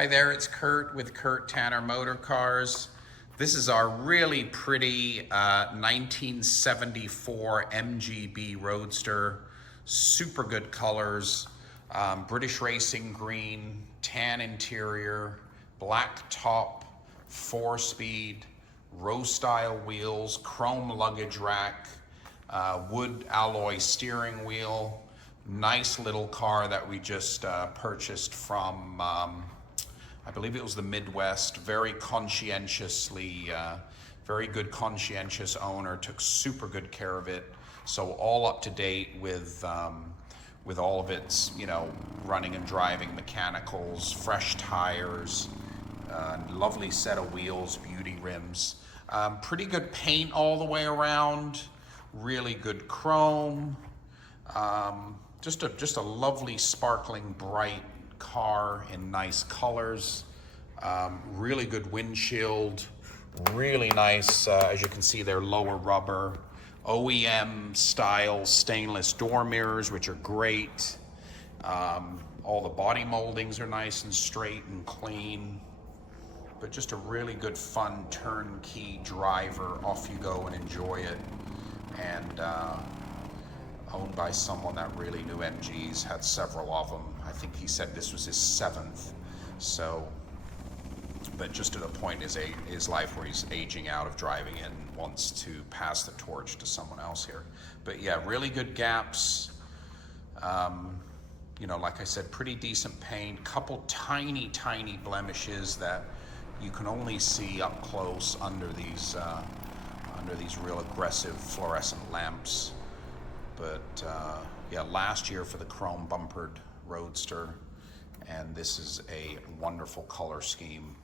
Hi there, it's Kurt with Kurt Tanner Motor Cars. This is our really pretty 1974 Mgb Roadster. Super good colors, British Racing green, tan interior, black top, 4-speed, ROSTYLE wheels, chrome luggage rack, wood alloy steering wheel. Nice little car that we just purchased from I believe it was the Midwest. Very conscientiously, very good conscientious owner, took super good care of it. So all up to date with all of its, running and driving mechanicals, fresh tires, lovely set of wheels, beauty rims. Pretty good paint all the way around, really good chrome. Just a lovely, sparkling, bright car in nice colors. Really good windshield, really nice, as you can see there, lower rubber, OEM style stainless door mirrors, which are great. All the body moldings are nice and straight and clean, but just a really good, fun, turnkey driver. Off you go and enjoy it. And owned by someone that really knew MGs, had several of them. I think he said this was his 7th. So, but just at a point in his life where he's aging out of driving it and wants to pass the torch to someone else here. But yeah, really good gaps. Like I said, pretty decent paint. Couple tiny blemishes that you can only see up close under these real aggressive fluorescent lamps. But yeah, last year for the chrome bumpered Roadster, and this is a wonderful color scheme.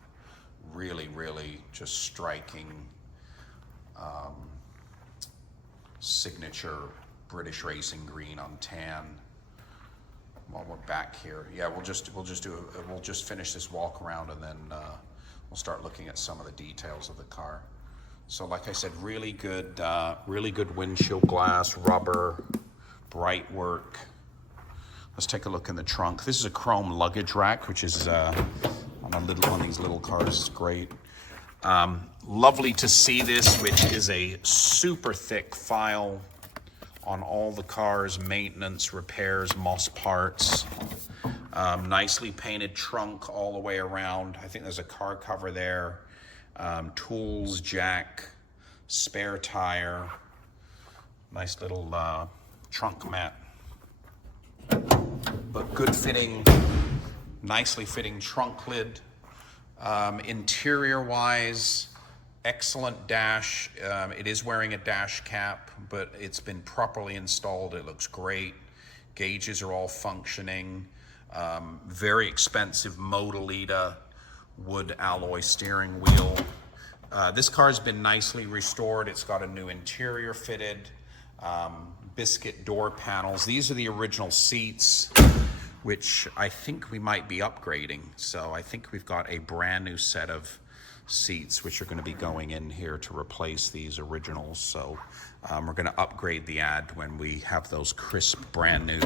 Really just striking signature British Racing green on tan. While we're back here, yeah, we'll just finish this walk around, and then we'll start looking at some of the details of the car. So like I said, really good windshield glass, rubber, bright work. Let's take a look in the trunk. This is a chrome luggage rack, which is on these little cars is great. Lovely to see this, which is a super thick file on all the cars, maintenance, repairs, moss parts. Nicely painted trunk all the way around. I think there's a car cover there. Tools, jack, spare tire, nice little trunk mat. But good fitting, nicely fitting trunk lid. Interior wise, excellent dash. It is wearing a dash cap, but it's been properly installed. It looks great. Gauges are all functioning. Very expensive MOTOLITA wood alloy steering wheel. This car's been nicely restored. It's got a new interior fitted, Biscuit door panels. These are the original seats, which I think we might be upgrading. So I think we've got a brand new set of seats, which are going to be going in here to replace these originals. So we're going to upgrade the ad when we have those crisp, brand new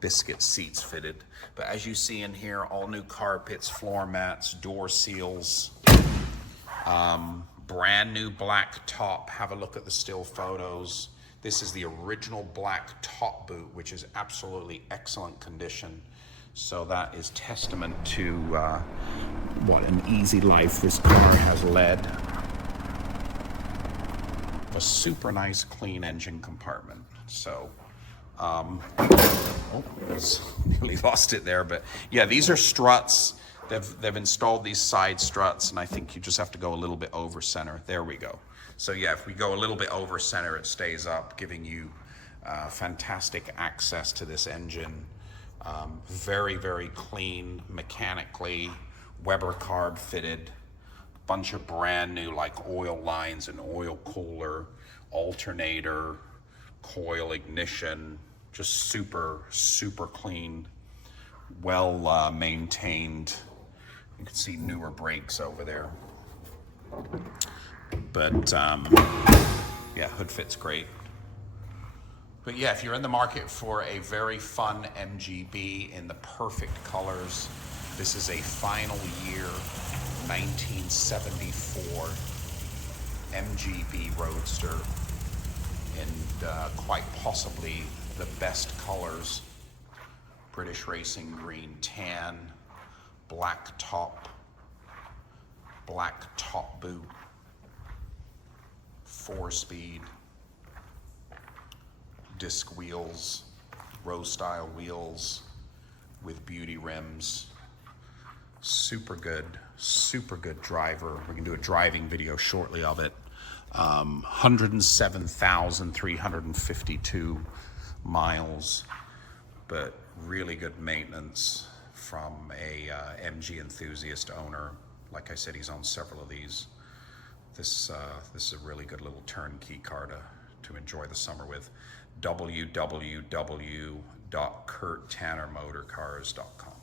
Biscuit seats fitted. But as you see in here, all new carpets, floor mats, door seals, brand new black top. Have a look at the still photos. This is the original black top boot, which is absolutely excellent condition. So that is testament to what an easy life this car has led. A super nice, clean engine compartment. So, nearly lost it there, but yeah, these are struts. They've installed these side struts, and I think you just have to go a little bit over center. There we go. So yeah, if we go a little bit over center, it stays up, giving you fantastic access to this engine. Very clean mechanically, Weber carb fitted, bunch of brand new like oil lines and oil cooler, alternator, coil ignition, just super clean, well maintained. You can see newer brakes over there. But yeah, hood fits great. But yeah, if you're in the market for a very fun MGB in the perfect colors, This is a final year 1974 Mgb Roadster in quite possibly the best colors. British Racing Green Tan, black top boot, 4-speed, disc wheels, ROSTYLE wheels with beauty rims. Super good driver. We're gonna do a driving video shortly of it. 107,352 miles, but really good maintenance from a MG enthusiast owner. Like I said, he's on several of these. This is a really good little turnkey car to enjoy the summer with. www.kurttannermotorcars.com